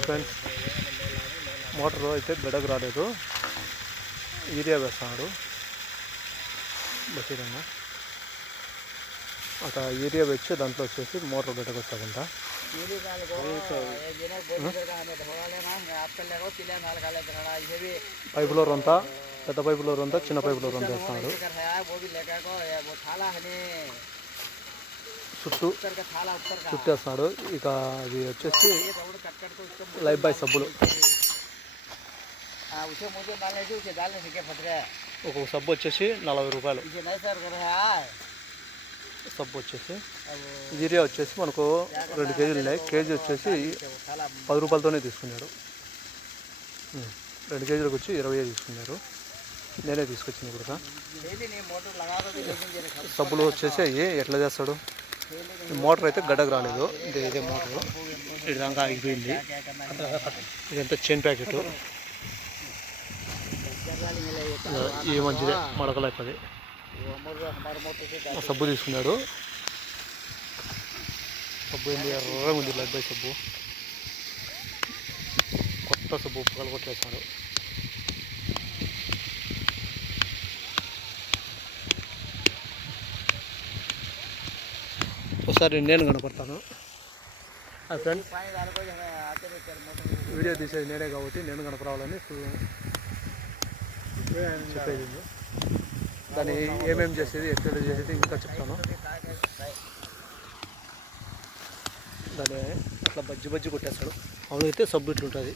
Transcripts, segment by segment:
Friends motor అయితే బెడకు రాలేదు urea వేస్తున్నాడు బషీర్ అన్న అక్కడ ఏరియా వచ్చి దాంట్లో వచ్చేసి మోటార్ గడ్డకు వస్తుందంట పైపులో అంతా పెద్ద పైపులో రొంత చిన్న పైపులో రొంత వేస్తున్నాడు చుట్టూ చుట్టేస్తున్నాడు ఇక అది వచ్చేసి లైఫ్ బాయ్ సబ్బులు. ఒక సబ్బు వచ్చేసి నలభై రూపాయలు. సబ్బు వచ్చేసి యూరియా వచ్చేసి మనకు రెండు కేజీలు ఉన్నాయి. కేజీ వచ్చేసి పది రూపాయలతోనే తీసుకున్నాడు. రెండు కేజీలకు వచ్చి ఇరవై తీసుకున్నారు. నేనే తీసుకొచ్చింది ఇప్పుడు సబ్బులు వచ్చేసి ఎట్లా చేస్తాడు? మోటార్ అయితే గడ్డకు రాలేదు. ఇదే ఇదే ఇది దాకా ఆగిపోయింది. ఇదంతా చైన్ ప్యాకెట్ ఏ మంచిదే మడకలేపది సబ్బు తీసుకున్నాడు. సబ్బు ఏంటి ఎర్రగా ఉంది లైట్ సబ్బు. కొత్త సబ్బు పగల కొట్టేశాడు ఒకసారి నేను కనపడతాను. వీడియో తీసేది నేనే కాబట్టి నేను కనపడాలని చెప్పేది. దాన్ని ఏమేమి చేసేది ఎట్లా చేసేది ఇంకా చెప్తాను. దాన్ని అట్లా బజ్జి బజ్జి కొట్టేస్తాడు. అవును అయితే సబ్బు ఇట్లుంటుంది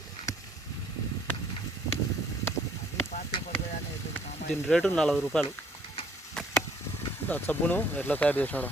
దీని రేటు నలభై రూపాయలు. సబ్బును ఎట్లా తయారు చేసినాడో.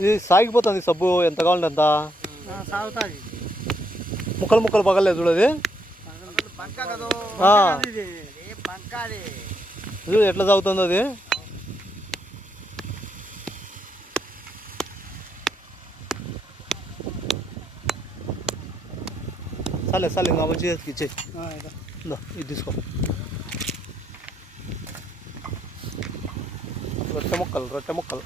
ఇది సాగిపోతుంది సబ్బు ఎంత కావాలంటే ఎంత సాగుతుంది. ముక్కలు ముక్కలు పగలేదు చూడది చూడు ఎట్లా సాగుతుందో అది. సరే సరే ఇంకా మంచి ఇందో, ఇది తీసుకో. రొట్టె ముక్కలు రొట్టె ముక్కలు.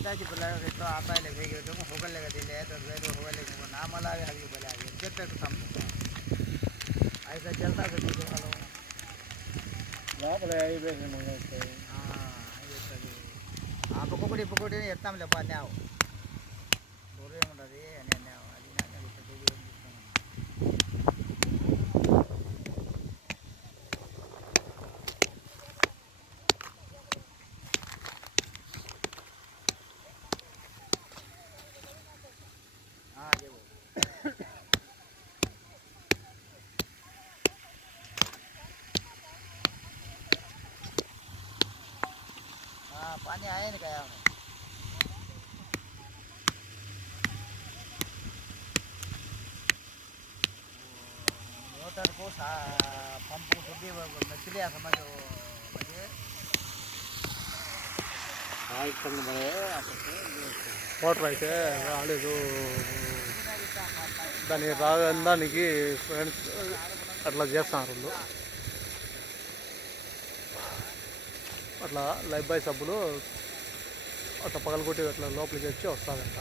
કદાચ બોલાવે તો આપાય લઈ ગયો તો હું હોગલ લગાવી લે તો ગયો તો હોગલ લઈ ના મલાવે આવી બોલાવે જબ તક કામ ऐसा चलता फिर मुझे वालों लाभ ले आई बेटे मुझे हाँ ये तो आपको पकड़ी पकड़ी नहीं इतना में लपा नहीं आओ पानी आया नहीं गया मोटर को पंप को खुद ही मछलियाँ समझो मुझे వాటర్ అయితే రాలేదు దాని రాగందానికి ఫ్రెండ్స్ అట్లా చేస్తున్నారు అట్లా లైఫ్ బాయ్ సబ్బులు అట్లా పగలగొట్టి అట్లా లోపలికి వచ్చి వస్తుందంట